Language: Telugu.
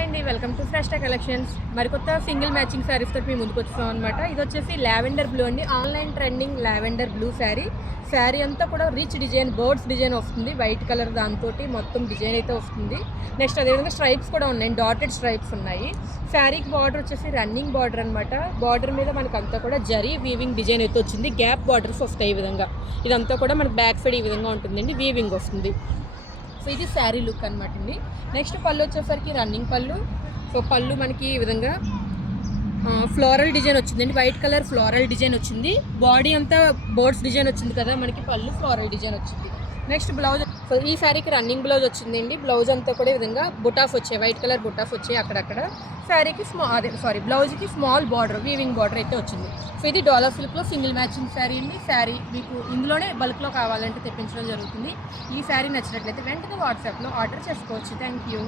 హాయ్ అండి, వెల్కమ్ టు ఫ్రెష్ కలెక్షన్స్. మరికొత్త సింగిల్ మ్యాచింగ్ శారీస్ తోటి మేము ముందుకు వచ్చాం అనమాట. ఇది వచ్చేసి లావెండర్ బ్లూ అండి, online trending lavender blue sari అంతా కూడా రిచ్ డిజైన్, బర్డ్స్ డిజైన్ వస్తుంది. వైట్ కలర్ దాంతో మొత్తం డిజైన్ అయితే వస్తుంది. నెక్స్ట్ అదేవిధంగా స్ట్రైప్స్ కూడా ఉన్నాయి, డాటెడ్ స్ట్రైప్స్ ఉన్నాయి. శారీకి బార్డర్ వచ్చేసి రన్నింగ్ బార్డర్ అనమాట. బార్డర్ మీద మనకు అంతా కూడా జరీ వీవింగ్ డిజైన్ అయితే వచ్చింది. గ్యాప్ బార్డర్స్ వస్తాయి ఈ విధంగా. ఇదంతా కూడా మనకి బ్యాక్ సైడ్ ఈ విధంగా ఉంటుందండి, వీవింగ్ వస్తుంది. సో ఇది శారీ లుక్ అనమాట అండి. నెక్స్ట్ పళ్ళు వచ్చేసరికి రన్నింగ్ పళ్ళు. సో పళ్ళు మనకి ఈ విధంగా ఫ్లోరల్ డిజైన్ వచ్చిందండి, వైట్ కలర్ ఫ్లోరల్ డిజైన్ వచ్చింది. బాడీ అంతా బర్డ్స్ డిజైన్ వచ్చింది కదా, మనకి పళ్ళు ఫ్లోరల్ డిజైన్ వచ్చింది. నెక్స్ట్ బ్లౌజ్, సో ఈ శారీకి రన్నింగ్ బ్లౌజ్ వచ్చిందండి. బ్లౌజ్ అంతా కూడా ఈ విధంగా బుటాఫ్ వచ్చాయి, వైట్ కలర్ బుటాఫ్ వచ్చాయి అక్కడక్కడ. శారీకి బ్లౌజ్కి స్మాల్ బార్డర్, వీవింగ్ బార్డర్ అయితే వచ్చింది. సో ఇది డోలా సిల్క్లో సింగిల్ మ్యాచింగ్ శారీ అండి. శారీ మీకు ఇందులోనే బల్క్లో కావాలంటే తెప్పించడం జరుగుతుంది. ఈ శారీ నచ్చినట్లయితే వెంటనే వాట్సాప్లో ఆర్డర్ చేసుకోవచ్చు. Thank you.